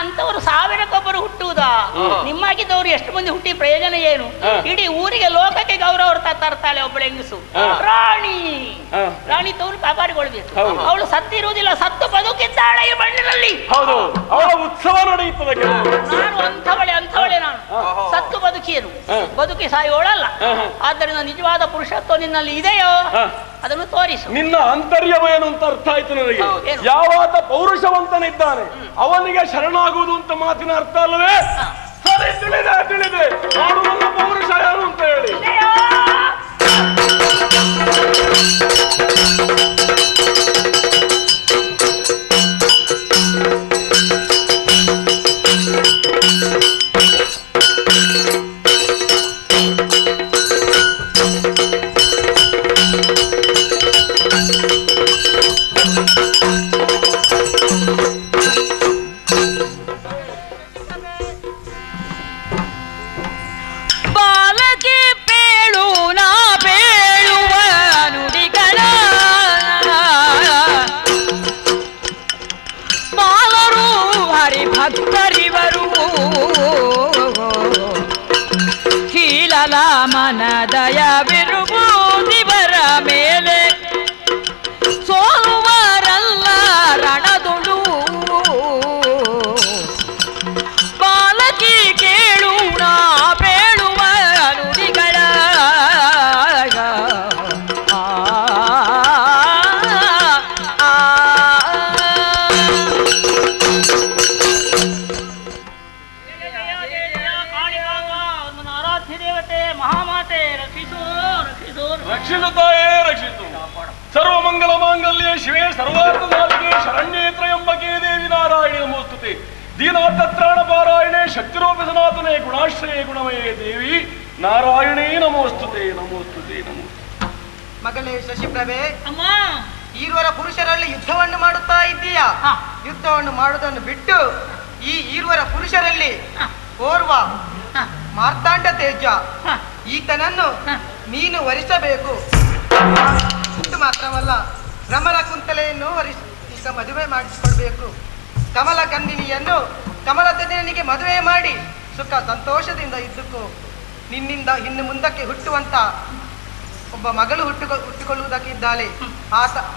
ಅಂತವರು ಸಾವಿರಕ್ಕೊಬ್ಬರು ಹುಟ್ಟುವುದಾ? ನಿಮ್ಮಾಗಿದ್ದವರು ಎಷ್ಟು ಮಂದಿ ಹುಟ್ಟಿ ಪ್ರಯೋಜನ ಏನು? ಇಡೀ ಊರಿಗೆ ಲೋಕಕ್ಕೆ ಗೌರವ ತರ್ತಾಳೆ ಒಬ್ಬಳು ಹೆಂಗಸು, ರಾಣಿ. ರಾಣಿ ತವರು ಕಾಪಾಡಿಕೊಳ್ಬೇಕು. ಅವಳು ಸತ್ತಿರುವುದಿಲ್ಲ, ಸತ್ತು ಬದುಕಿದ್ದಾಳೆ ಈ ಮಣ್ಣಿನಲ್ಲಿ. ಉತ್ಸವ ನಡೆಯುತ್ತದೆ. ನಾನು ಅಂಥವಳೆ ನಾನು. ಸತ್ತು ಬದುಕಿಯನು, ಬದುಕಿ ಸಾಯೋಳಲ್ಲ. ಆದ್ದರಿಂದ ನಿಜವಾದ ಪುರುಷತ್ವ ನಿನ್ನಲ್ಲಿ ಇದೆಯೋ ಅದನ್ನು ತೋರಿಸು. ನಿನ್ನ ಅಂತರ್ಯವೇನು ಅಂತ ಅರ್ಥ ಆಯ್ತು ನನಗೆ. ಯಾವಾತ ಪೌರುಷವಂತನಿದ್ದಾನೆ ಅವನಿಗೆ ಶರಣಾಗುವುದು ಅಂತ ಮಾತಿನ ಅರ್ಥ ಅಲ್ಲವೇ? ಸರಿ, ತಿಳಿದೆ ನಾನು ನನ್ನ ಪೌರುಷ ಯಾರು ಅಂತ ಹೇಳಿ. ಮಗಳೇ ಶಶಿಪ್ರಭೆ, ಈರ್ವರ ಪುರುಷರಲ್ಲಿ ಯುದ್ಧವನ್ನು ಮಾಡುತ್ತಾ ಇದ್ದೀಯಾ? ಯುದ್ಧವನ್ನು ಮಾಡುವುದನ್ನು ಬಿಟ್ಟು ಈ ಈರ್ವರ ಪುರುಷರಲ್ಲಿ ಓರ್ವ ಮಾರ್ತಾಂಡ ತೇಜ ಈತನನ್ನು ನೀನು ವರಿಸಬೇಕು. ಇಷ್ಟು ಮಾತ್ರವಲ್ಲ, ಭ್ರಮರ ಕುಂತಲೆಯನ್ನು ಈಗ ಮದುವೆ ಮಾಡಿಸಿಕೊಳ್ಬೇಕು. ಕಮಲ ಕನ್ನಿನಿಯನ್ನು ಕಮಲದನಿಗೆ ಮದುವೆ ಮಾಡಿ ಸುಖ ಸಂತೋಷದಿಂದ ಇದ್ದಕ್ಕೂ ನಿನ್ನಿಂದ ಇನ್ನು ಮುಂದಕ್ಕೆ ಹುಟ್ಟುವಂತ ಒಬ್ಬ ಮಗಳು ಹುಟ್ಟಿಕೊಳ್ಳುವುದಕ್ಕಿದ್ದಾಳೆ.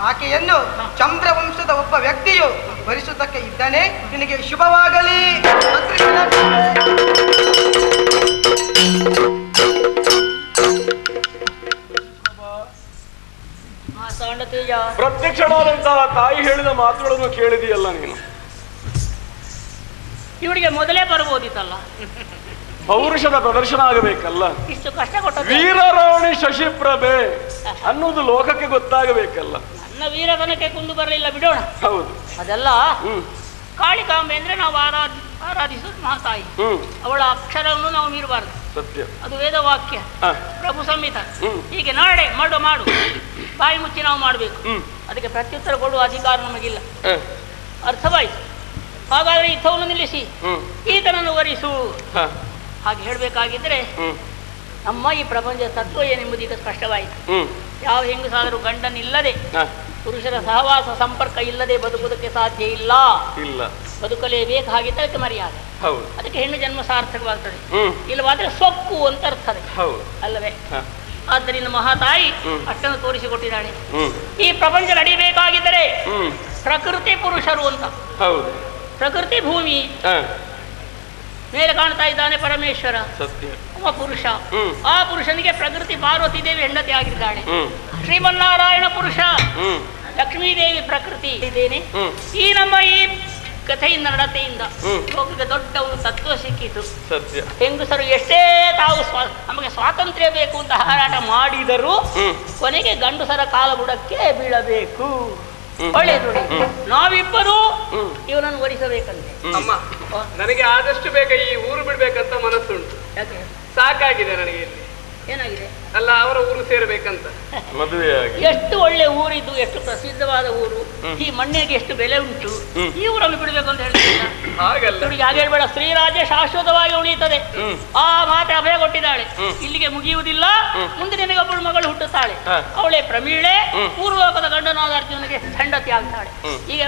ಆಕೆಯನ್ನು ಚಂದ್ರವಂಶದ ಒಬ್ಬ ವ್ಯಕ್ತಿಯು ವರಿಸುವುದಕ್ಕೆ ಇದ್ದಾನೆ. ನಿನಗೆ ಶುಭವಾಗಲಿ. ಪ್ರತ್ಯಕ್ಷನಾದಂತಹ ತಾಯಿ ಹೇಳಿದ ಮಾತುಗಳನ್ನು ಕೇಳಿದೆಯಲ್ಲ ನೀನು? ಇವಳಿಗೆ ಮೊದಲೇ ಬರಬಹುದಿತ್ತಲ್ಲ, ಪೌರುಷದ ಪ್ರದರ್ಶನ ಆಗಬೇಕಲ್ಲ. ಇಷ್ಟು ಕಷ್ಟ ಕೊಟ್ಟ ವೀರರಾಣಿ ಶಶಿಪ್ರಭೆ ಅನ್ನೋದು ಲೋಕಕ್ಕೆ ಗೊತ್ತಾಗಬೇಕಲ್ಲ. ನನ್ನ ವೀರತನಕ್ಕೆ ಕುಂದು ಬರಲಿಲ್ಲ, ಬಿಡೋಣ. ಹೌದು, ಅದೆಲ್ಲ ಕಾಳಿಕಾಂಬೆ ಅಂದ್ರೆ ನಾವು ಆರಾಧಿಸುವುದು ಮಹಾತಾಯಿ. ಅವಳ ಅಕ್ಷರವನ್ನು ನಾವು ಮೀರಬಾರದು. ಸತ್ಯ, ಅದು ವೇದವಾಕ್ಯ, ಪ್ರಭು ಸಂಹಿತ. ಹೀಗೆ ನಾಡೆ ಮಾಡು ಬಾಯಿ ಮುಚ್ಚಿ ನಾವು ಮಾಡಬೇಕು. ಅದಕ್ಕೆ ಪ್ರತ್ಯುತ್ತರ ಕೊಡುವ ಅಧಿಕಾರ ನಮಗಿಲ್ಲ. ಅರ್ಥವಾಯಿತು? ಹಾಗಾದ್ರೆ ಯುದ್ಧವನ್ನು ನಿಲ್ಲಿಸಿ ಈತನನ್ನು ವರಿಸು. ಹಾಗೆ ಹೇಳಬೇಕಾಗಿದ್ರೆ ನಮ್ಮ ಈ ಪ್ರಪಂಚದ ತತ್ವ ಏನೆಂಬುದು ಈಗ ಸ್ಪಷ್ಟವಾಯಿತು. ಯಾವ ಹೆಂಗಸಾದರೂ ಗಂಡನಿಲ್ಲದೆ ಪುರುಷರ ಸಹವಾಸ ಸಂಪರ್ಕ ಇಲ್ಲದೆ ಬದುಕುವುದಕ್ಕೆ ಸಾಧ್ಯ ಇಲ್ಲ. ಬದುಕಲೇಬೇಕು. ಹಾಗಿದ್ದರೆ ಅದಕ್ಕೆ ಮರ್ಯಾದೆ. ಅದಕ್ಕೆ ಹೆಣ್ಣು ಜನ್ಮ ಸಾರ್ಥಕವಾಗ್ತದೆ. ಇಲ್ಲವಾದ್ರೆ ಸೊಕ್ಕು ಅಂತ ಅರ್ಥದೆ ಅಲ್ಲವೇ? ಆದ್ದರಿಂದ ಮಹಾತಾಯಿ ಅಷ್ಟನ್ನು ತೋರಿಸಿಕೊಟ್ಟಿದ್ದಾಳೆ. ಈ ಪ್ರಪಂಚ ನಡಿಬೇಕಾಗಿದ್ದರೆ ಪ್ರಕೃತಿ ಪುರುಷರು ಅಂತ. ಪ್ರಕೃತಿ ಭೂಮಿ, ಮೇಲೆ ಕಾಣ್ತಾ ಇದ್ದಾನೆ ಪರಮೇಶ್ವರ, ಅವ ಪುರುಷ. ಆ ಪುರುಷನಿಗೆ ಪ್ರಕೃತಿ ಪಾರ್ವತಿ ದೇವಿ ಹೆಂಡತಿ ಆಗಿದ್ದಾಳೆ. ಶ್ರೀಮನ್ನಾರಾಯಣ ಪುರುಷ, ಲಕ್ಷ್ಮೀದೇವಿ ಪ್ರಕೃತಿ ಇದ್ದೇನೆ. ಈ ನಮ್ಮ ಈ ಕಥೆಯಿಂದ ನಡತೆಯಿಂದ ಲೋಕಕ್ಕೆ ದೊಡ್ಡ ಒಂದು ತತ್ವ ಸಿಕ್ಕಿತು. ಹೆಂಗಸರು ಎಷ್ಟೇ ತಾವು ನಮಗೆ ಸ್ವಾತಂತ್ರ್ಯ ಬೇಕು ಅಂತ ಹಾರಾಟ ಮಾಡಿದರೂ ಕೊನೆಗೆ ಗಂಡಸರ ಕಾಲ ಬುಡಕ್ಕೆ ಬೀಳಬೇಕು. ಒಳ್ಳೆಯದು. ನಾವಿಬ್ಬರು ಇವನನ್ನು ವರಿಸಬೇಕಂತೆ. ಅಮ್ಮ, ನನಗೆ ಆದಷ್ಟು ಬೇಗ ಈ ಊರು ಬಿಡ್ಬೇಕಂತ ಮನಸ್ಸುಂಟು. ಯಾಕೆ? ಸಾಕಾಗಿದೆ ನನಗೆ. ಇಲ್ಲಿ ಏನಾಗಿದೆ? ಅಲ್ಲ, ಅವರ ಊರು ಸೇರ್ಬೇಕಂತ. ಎಷ್ಟು ಒಳ್ಳೆ ಊರಿದ್ದು, ಎಷ್ಟು ಪ್ರಸಿದ್ಧವಾದ ಊರು. ಈ ಮಣ್ಣಿಗೆ ಎಷ್ಟು ಬೆಲೆ ಉಂಟು. ಈ ಊರನ್ನು ಬಿಡಬೇಕು ಅಂತ ಹೇಳ್ತಿಲ್ಲ. ಹಾಗಲ್ಲ, ಹಾಗೆ ಹೇಳ್ಬೇಡ. ಶ್ರೀರಾಜ್ಯ ಶಾಶ್ವತವಾಗಿ ಉಳಿಯುತ್ತದೆ. ಆ ಮಾತೆ ಅಭಯ ಕೊಟ್ಟಿದ್ದಾಳೆ. ಇಲ್ಲಿಗೆ ಮುಗಿಯುವುದಿಲ್ಲ. ಮುಂದೆ ನಿನಗೊಬ್ಬಳು ಮಗಳು ಹುಟ್ಟುತ್ತಾಳೆ. ಅವಳೇ ಪ್ರಮೀಳೆ. ಪೂರ್ವಲೋಕದ ಗಂಡನಾದ ಅರ್ಜುನಿಗೆ ಹೆಂಡತಿ ಆಗ್ತಾಳೆ. ಈಗ